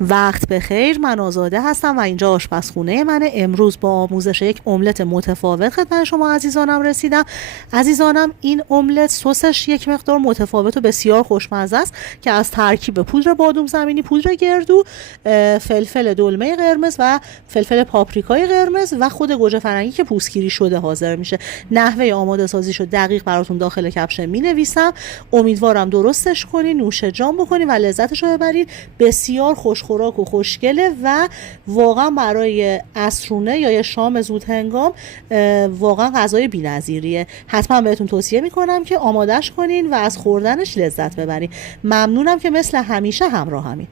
وقت بخیر، من آزاده هستم و اینجا آشپزخونه منه. امروز با آموزش یک املت متفاوت خدمت شما عزیزانم رسیدم. عزیزانم، این املت سسش یک مقدار متفاوت و بسیار خوشمزه است که از ترکیب پودر بادوم زمینی، پودر گردو، فلفل دلمه قرمز و فلفل پاپریکای قرمز و خود گوجه فرنگی که پوستگیری شده حاضر میشه. نحوه آماده سازیشو دقیق براتون داخل کپشن مینویسم. امیدوارم درستش کنین، نوش جان بکنین و لذتش رو ببرین. بسیار خوشخوراک و خوشگله و واقعا برای عصرونه یا یه شام زود هنگام واقعا غذای بی‌نظیریه. حتما بهتون توصیه میکنم که آمادش کنین و از خوردنش لذت ببرین. ممنونم که مثل همیشه همراه همین.